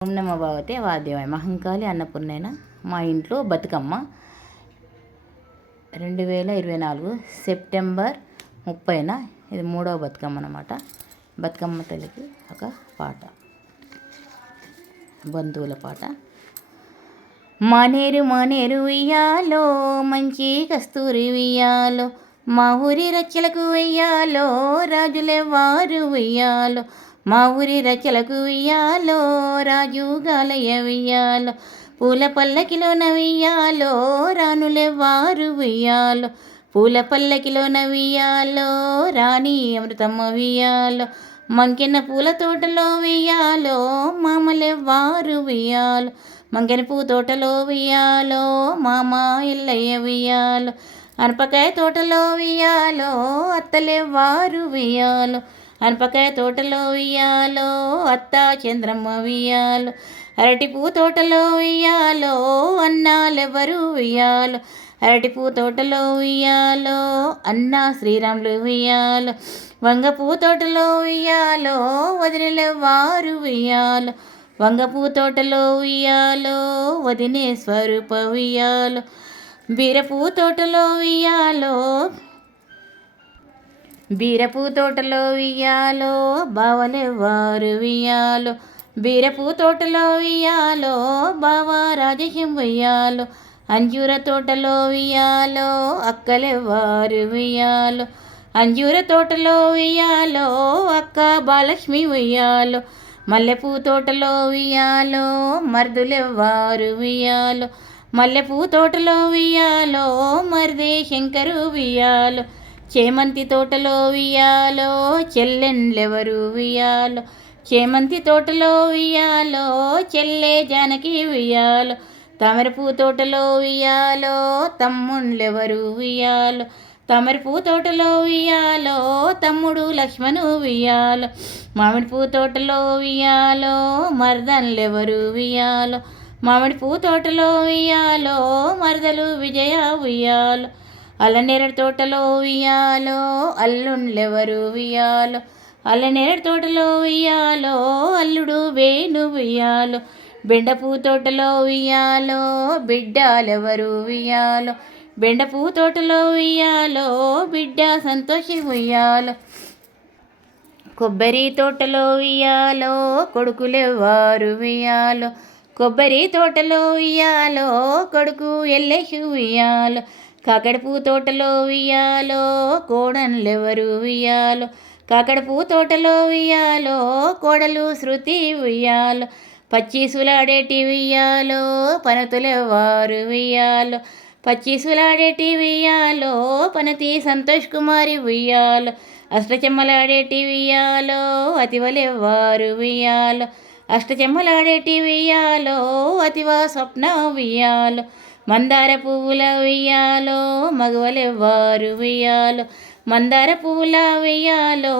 ఓం నమో భగవతే వాద్యవాయ మహంకాళి అన్నపూర్ణైన మా ఇంట్లో బతుకమ్మ 2024 సెప్టెంబర్ 30న ఇది 3వ బతుకమ్మ అన్నమాట. బతుకమ్మ తల్లికి ఒక పాట, బంధువుల పాట. మానేరు మానేరు ఉయ్యాలో మంచి కస్తూరి ఉయ్యాలో, మా ఊరి రచ్చలకు ఉయ్యాలో రాజులెవ్వారు ఉయ్యాలో, మా ఊరి రచ్చలకు ఉయ్యాలో రాజు గాలయ్య ఉయ్యాలో, పూల పల్లకిలోన ఉయ్యాలో రాణులెవ్వారు ఉయ్యాలో, పూల పల్లకిలోన ఉయ్యాలో రాణి అమృతమ్మ ఉయ్యాలో, మంకెన పూల తోటలో ఉయ్యాలో మామలెవ్వారు ఉయ్యాలో, మంకెన పూ తోటలో ఉయ్యాలో మామ ఎల్లయ్య ఉయ్యాలో, అనపకాయ తోటలో ఉయ్యాలో అత్తలెవ్వారు ఉయ్యాలో, అనపకాయ తోటలో ఉయ్యాలో అత్త చంద్రమ్మ ఉయ్యాలో, అరటి పూ తోటలో ఉయ్యాలో అన్నాలెవరు ఉయ్యాలో, అరటి పూ తోటలో ఉయ్యాలో అన్న శ్రీరాములు ఉయ్యాలో, వంగ పూ తోటలో ఉయ్యాలో వదినలెవ్వారు ఉయ్యాలో, వంగ పూ తోటలో ఉయ్యాలో వదినే స్వరూప ఉయ్యాలో, బీరపూ తోటలో ఉయ్యాలో బీరపూ తోటలో ఉయ్యాలో బావలెవ్వారు ఉయ్యాలో, బీరపూ తోటలో ఉయ్యాలో బావ రాజహ్యం ఉయ్యాలో, అంజూర తోటలో ఉయ్యాలో అక్కలెవ్వారు ఉయ్యాలో, అంజూర తోటలో ఉయ్యాలో అక్క బాలక్ష్మి ఉయ్యాలో, మల్లెపూ తోటలో ఉయ్యాలో మర్దులెవ్వారు ఉయ్యాలో, మల్లెపూ తోటలో ఉయ్యాలో మర్దే శంకరు ఉయ్యాలో, చేమంతి తోటలో ఉయ్యాలో చెల్లెండ్లెవరు ఉయ్యాలో, చేమంతి తోటలో ఉయ్యాలో చెల్లె జానకి ఉయ్యాలో, తామరపూ తోటలో ఉయ్యాలో తమ్ముళ్ళెవరు ఉయ్యాలో, తామరపూ తోటలో ఉయ్యాలో తమ్ముడు లక్ష్మణు ఉయ్యాలో, మామిడి పూ తోటలో ఉయ్యాలో మర్దన్లెవరు ఉయ్యాలో, మామిడి పూ తోటలో ఉయ్యాలో మరదలు విజయ ఉయ్యాలో, అల్లనేరేడు తోటలో ఉయ్యాలో అల్లుండ్లెవరు ఉయ్యాలో, అల్లనేరేడు తోటలో ఉయ్యాలో అల్లుడు వేణు ఉయ్యాలో, బెండపూ తోటలో ఉయ్యాలో బిడ్డలెవరు ఉయ్యాలో, బెండపూ తోటలో ఉయ్యాలో బిడ్డ సంతోషి ఉయ్యాలో, కొబ్బరి తోటలో ఉయ్యాలో కొడుకులెవ్వారు ఉయ్యాలో, కొబ్బరి తోటలో ఉయ్యాలో కొడుకు ఎల్లేసి ఉయ్యాలో, కాకడపూ తోటలో ఉయ్యాలో కోడన్లెవరు ఉయ్యాలో, కాకడపూ తోటలో ఉయ్యాలో కోడలు శృతి ఉయ్యాలో, పచ్చీసులాడేటి ఉయ్యాలో పనతులెవ్వారు ఉయ్యాలో, పచ్చీసులాడేటి ఉయ్యాలో పనతి సంతోష్ కుమారి ఉయ్యాలో, అష్టచెమ్మలాడేటి ఉయ్యాలో అతివలెవ్వారు ఉయ్యాలో, అష్టచెమ్మలాడేటి ఉయ్యాలో అతివ స్వప్న ఉయ్యాలో, మందార పువ్వుల ఉయ్యాలో మగవలెవ్వారు ఉయ్యాలో, మందార పువ్వుల ఉయ్యాలో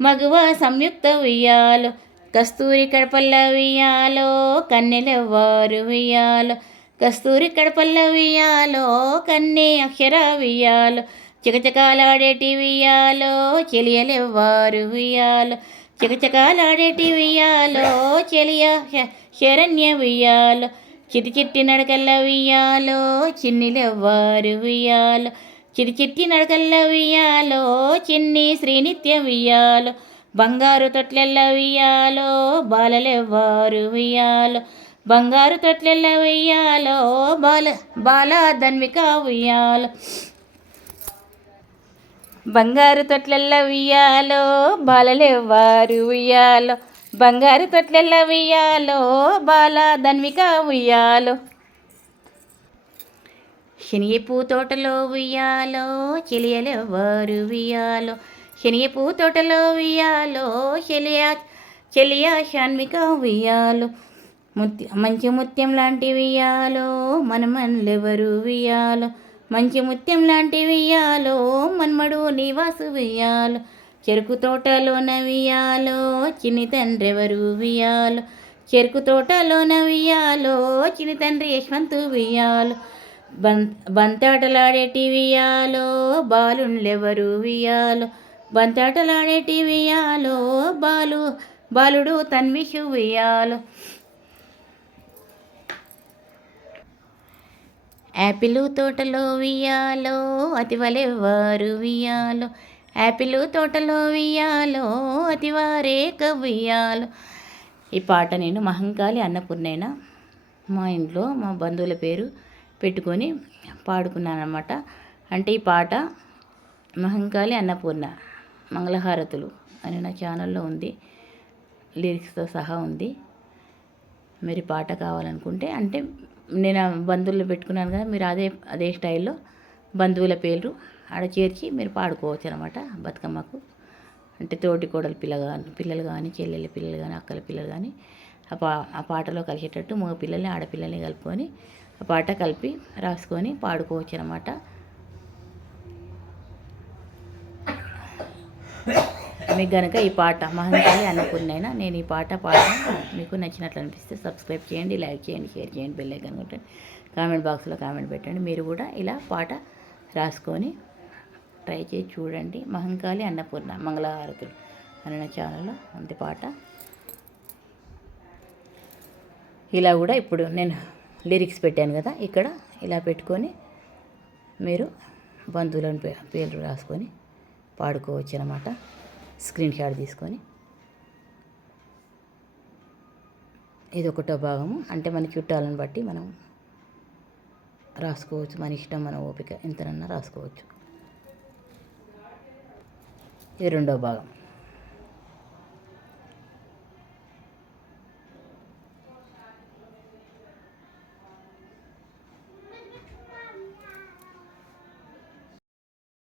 మగువ సంయుక్త ఉయ్యాలో, కస్తూరి కడపల్ల ఉయ్యాలో కన్నెలెవ్వారు ఉయ్యాలో, కస్తూరి కడపల్ల ఉయ్యాలో కన్నె అక్షర ఉయ్యాలో, చకచకాలాడేటి ఉయ్యాలో చెలియలెవ్వారు ఉయ్యాలో, చకచకాలాడేటి ఉయ్యాలో చెలియ శరణ్య ఉయ్యాలో, చిటి చిట్టి నడకల్ల ఉయ్యాలో చిన్నిలెవ్వారు ఉయ్యాలో, చిటి చిట్టి నడకల్ల ఉయ్యాలో చిన్ని శ్రీనిత్య ఉయ్యాలో, బంగారు తొట్లెల్ల ఉయ్యాలో బాలలెవ్వారు ఉయ్యాలో, బంగారు తొట్లెల్ల ఉయ్యాలో బాల ధన్విక ఉయ్యాలో, బంగారు తొట్లెల్ల ఉయ్యాలో బాలలెవ్వారు ఉయ్యాలో, బంగారు తొట్లెల్ల ఉయ్యాలో బాల ధన్విక ఉయ్యాలో, శనియపూ తోటలో ఉయ్యాలో చెలియలెవ్వారు ఉయ్యాలో, శనియపూ తోటలో ఉయ్యాలో చెలియ షాన్విక ఉయ్యాలో, మంచి ముత్యం లాంటి ఉయ్యాలో మనమన్లెవరు ఉయ్యాలో, మంచి ముత్యం లాంటి ఉయ్యాలో మన్మడు నివాసు ఉయ్యాలో, చెరుకు తోటలోన ఉయ్యాలో చిన్ని తండ్రెవరు ఉయ్యాలో, చెరుకు తోటలోన ఉయ్యాలో చిన్ని తండ్రి యశ్వంతు ఉయ్యాలో, బంతాటలాడేటి ఉయ్యాలో బాలుండ్లెవరు ఉయ్యాలో, బంతాటలాడేటి ఉయ్యాలో బాలుడు తన్విషు ఉయ్యాలో. యాపిల్ తోటలో వియ్యాలో అతివలెవ్వారు వియ్యాలో. యాపిల్ తోటలో వియ్యాలో అతివారేక వియ్యాలో. ఈ పాట నేను మహంకాళి అన్నపూర్ణైన మా ఇంట్లో మా బంధువుల పేరు పెట్టుకొని పాడుకున్నానమాట. అంటే ఈ పాట మహంకాళి అన్నపూర్ణ మంగళహారతులు అని నా ఛానల్లో ఉంది, లిరిక్స్తో సహా ఉంది. మీరు పాట కావాలనుకుంటే, అంటే నేను బంధువులు పెట్టుకున్నాను కదా, మీరు అదే స్టైల్లో బంధువుల పేర్లు ఆడ చేర్చి మీరు పాడుకోవచ్చు అనమాట బతుకమ్మకు. అంటే తోటి కోడలు పిల్లలు కానీ చెల్లెళ్ళ పిల్లలు కానీ అక్కల పిల్లలు కానీ ఆ పాటలో కలిసేటట్టు మగ పిల్లల్ని ఆడపిల్లల్ని కలుపుకొని ఆ పాట కలిపి రాసుకొని పాడుకోవచ్చు అనమాట. మీకు కనుక ఈ పాట మహంకాళి అన్నపూర్ణైన నేను ఈ పాట పాడడం మీకు నచ్చినట్లు అనిపిస్తే సబ్స్క్రైబ్ చేయండి, లైక్ చేయండి, షేర్ చేయండి, బెల్ ఐకాన్ కొట్టండి, కామెంట్ బాక్స్లో కామెంట్ పెట్టండి. మీరు కూడా ఇలా పాట రాసుకొని ట్రై చేసి చూడండి. మహంకాళి అన్నపూర్ణ మంగళహారతులు అనే నా ఛానల్లో ఉంది పాట. ఇలా కూడా ఇప్పుడు నేను లిరిక్స్ పెట్టాను కదా, ఇక్కడ ఇలా పెట్టుకొని మీరు బంధువులను పేర్లు రాసుకొని పాడుకోవచ్చు అన్నమాట. స్క్రీన్ షాట్ తీసుకొని ఇది ఒకటో భాగము. అంటే మన చుట్టాలను బట్టి మనం రాసుకోవచ్చు, మన ఇష్టం, మన ఓపిక ఎంతనన్నా రాసుకోవచ్చు. ఇది రెండో భాగం.